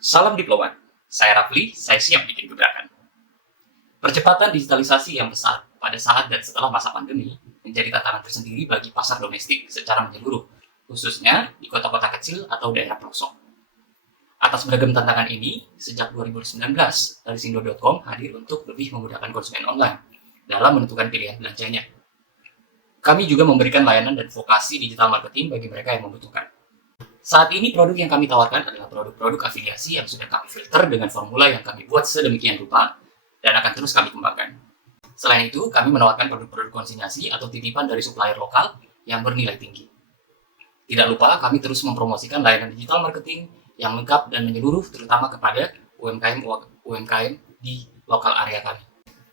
Salam diplomat, saya Rafli, saya siap bikin gebrakan. Percepatan digitalisasi yang besar pada saat dan setelah masa pandemi menjadi tantangan tersendiri bagi pasar domestik secara menyeluruh, khususnya di kota-kota kecil atau daerah pelosok. Atas beragam tantangan ini, sejak 2019, Darisindo.com hadir untuk lebih memudahkan konsumen online dalam menentukan pilihan belanjanya. Kami juga memberikan layanan dan vokasi digital marketing bagi mereka yang membutuhkan. Saat ini produk yang kami tawarkan adalah produk-produk afiliasi yang sudah kami filter dengan formula yang kami buat sedemikian rupa dan akan terus kami kembangkan. Selain itu, kami menawarkan produk-produk konsinyasi atau titipan dari supplier lokal yang bernilai tinggi. Tidak lupa, kami terus mempromosikan layanan digital marketing yang lengkap dan menyeluruh terutama kepada UMKM di lokal area kami.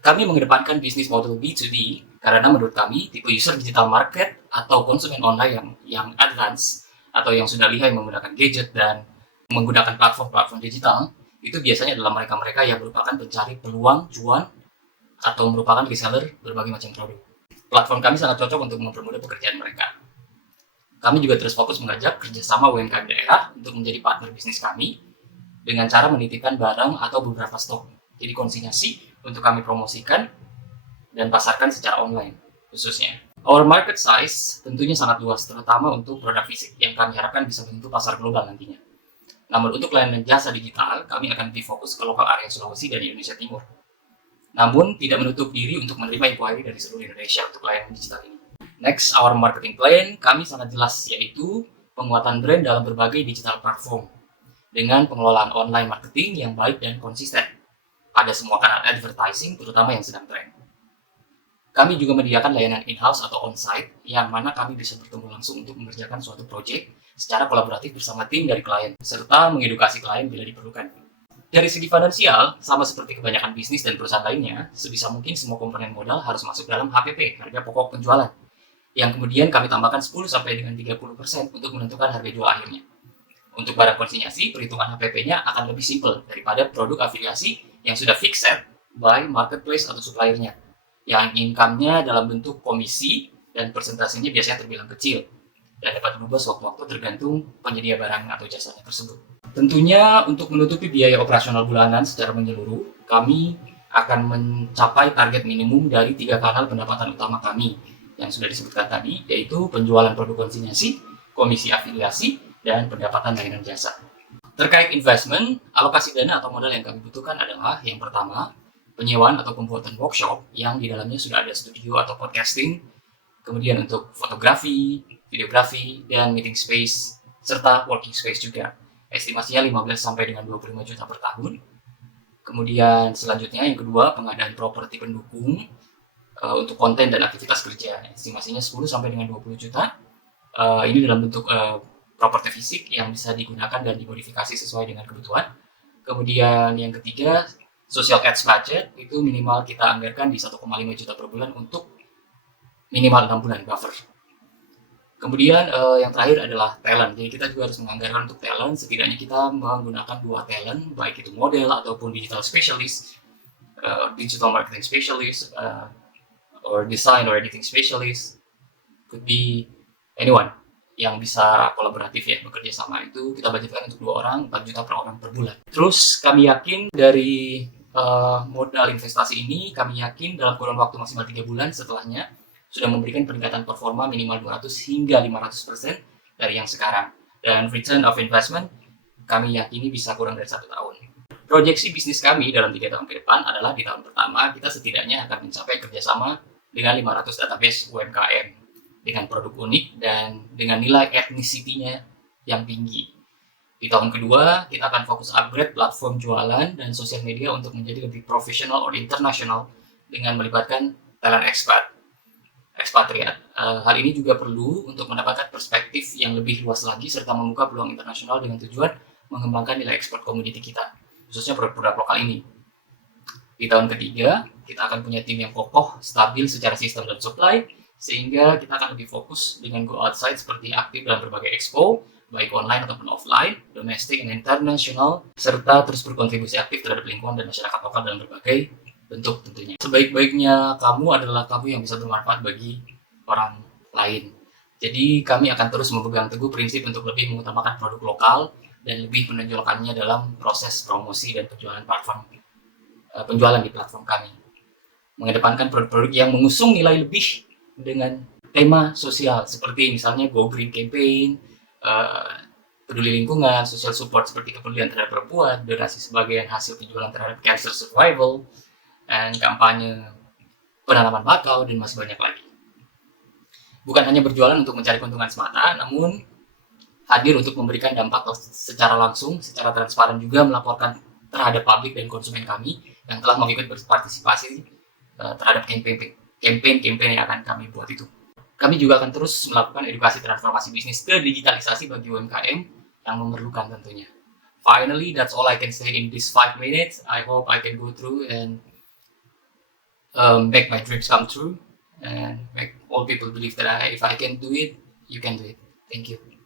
Kami mengedepankan bisnis model B2B karena menurut kami tipe user digital market atau konsumen online yang advance atau yang sudah lihai menggunakan gadget dan menggunakan platform-platform digital, itu biasanya adalah mereka-mereka yang merupakan pencari peluang cuan atau merupakan reseller berbagai macam produk. Platform kami sangat cocok untuk mempermudah pekerjaan mereka. Kami juga terus fokus mengajak kerjasama UMKM daerah untuk menjadi partner bisnis kami dengan cara menitipkan barang atau beberapa stok. Jadi konsinyasi untuk kami promosikan dan pasarkan secara online khususnya. Our market size tentunya sangat luas, terutama untuk produk fisik yang kami harapkan bisa menyentuh pasar global nantinya. Namun untuk layanan jasa digital, kami akan lebih fokus ke lokal area Sulawesi dan Indonesia Timur. Namun tidak menutup diri untuk menerima inquiry dari seluruh Indonesia untuk layanan digital ini. Next, our marketing plan, kami sangat jelas, yaitu penguatan brand dalam berbagai digital platform dengan pengelolaan online marketing yang baik dan konsisten pada semua kanal advertising, terutama yang sedang tren. Kami juga menyediakan layanan in-house atau on-site yang mana kami bisa bertemu langsung untuk mengerjakan suatu proyek secara kolaboratif bersama tim dari klien, serta mengedukasi klien bila diperlukan. Dari segi finansial, sama seperti kebanyakan bisnis dan perusahaan lainnya, sebisa mungkin semua komponen modal harus masuk dalam HPP, harga pokok penjualan, yang kemudian kami tambahkan 10-30% untuk menentukan harga jual akhirnya. Untuk barang konsinyasi, perhitungan HPP-nya akan lebih simpel daripada produk afiliasi yang sudah fixed by marketplace atau suppliernya, yang income-nya dalam bentuk komisi dan persentasenya biasanya terbilang kecil dan dapat berubah sewaktu-waktu tergantung penyedia barang atau jasanya tersebut. Tentunya untuk menutupi biaya operasional bulanan secara menyeluruh, kami akan mencapai target minimum dari 3 kanal pendapatan utama kami yang sudah disebutkan tadi, yaitu penjualan produk konsinyasi, komisi afiliasi, dan pendapatan layanan jasa. Terkait investment, alokasi dana atau modal yang kami butuhkan adalah yang pertama, penyewaan atau pembuatan workshop yang di dalamnya sudah ada studio atau podcasting, kemudian untuk fotografi, videografi, dan meeting space, serta working space juga. Estimasinya 15 sampai dengan 25 juta per tahun. Kemudian selanjutnya yang kedua, pengadaan properti pendukung untuk konten dan aktivitas kerja. Estimasinya 10 sampai dengan 20 juta. Ini dalam bentuk properti fisik yang bisa digunakan dan dimodifikasi sesuai dengan kebutuhan. Kemudian yang ketiga, social ads budget itu minimal kita anggarkan di 1,5 juta per bulan untuk minimal 6 bulan buffer. Kemudian yang terakhir adalah talent. Jadi kita juga harus menganggarkan untuk talent. Setidaknya kita menggunakan 2 talent, baik itu model ataupun digital specialist, digital marketing specialist, or design or editing specialist. Could be anyone yang bisa kolaboratif ya, bekerja sama. Itu kita budgetkan untuk 2 orang, 4 juta per orang per bulan. Terus kami yakin dari modal investasi ini, kami yakin dalam kurun waktu maksimal 3 bulan setelahnya sudah memberikan peningkatan performa minimal 200 hingga 500% dari yang sekarang. Dan return of investment kami yakini bisa kurang dari 1 tahun. Proyeksi bisnis kami dalam 3 tahun ke depan adalah di tahun pertama kita setidaknya akan mencapai kerjasama dengan 500 database UMKM dengan produk unik dan dengan nilai ethnicity-nya yang tinggi. Di tahun kedua, kita akan fokus upgrade platform jualan dan sosial media untuk menjadi lebih profesional or international dengan melibatkan talent expatriat. Hal ini juga perlu untuk mendapatkan perspektif yang lebih luas lagi serta membuka peluang internasional dengan tujuan mengembangkan nilai ekspor komoditi kita, khususnya produk-produk lokal ini. Di tahun ketiga, kita akan punya tim yang kokoh, stabil secara sistem dan supply, sehingga kita akan lebih fokus dengan go outside seperti aktif dalam berbagai expo, baik online ataupun offline, domestik dan internasional, serta terus berkontribusi aktif terhadap lingkungan dan masyarakat lokal dalam berbagai bentuk tentunya. Sebaik-baiknya kamu adalah kamu yang bisa bermanfaat bagi orang lain. Jadi kami akan terus memegang teguh prinsip untuk lebih mengutamakan produk lokal dan lebih menonjolkannya dalam proses promosi dan penjualan di platform kami. Mengedepankan produk-produk yang mengusung nilai lebih dengan tema sosial seperti misalnya Go Green Campaign, peduli lingkungan, social support seperti kepedulian terhadap perempuan, donasi sebagian hasil penjualan terhadap cancer survival, dan kampanye penanaman bakau, dan masih banyak lagi. Bukan hanya berjualan untuk mencari keuntungan semata, namun hadir untuk memberikan dampak secara langsung, secara transparan juga melaporkan terhadap publik dan konsumen kami yang telah mengikut berpartisipasi terhadap campaign yang akan kami buat itu. Kami juga akan terus melakukan edukasi transformasi bisnis ke digitalisasi bagi UMKM yang memerlukan tentunya. Finally, that's all I can say in this 5 minutes. I hope I can go through and make my dreams come true and make all people believe that if I can do it, you can do it. Thank you.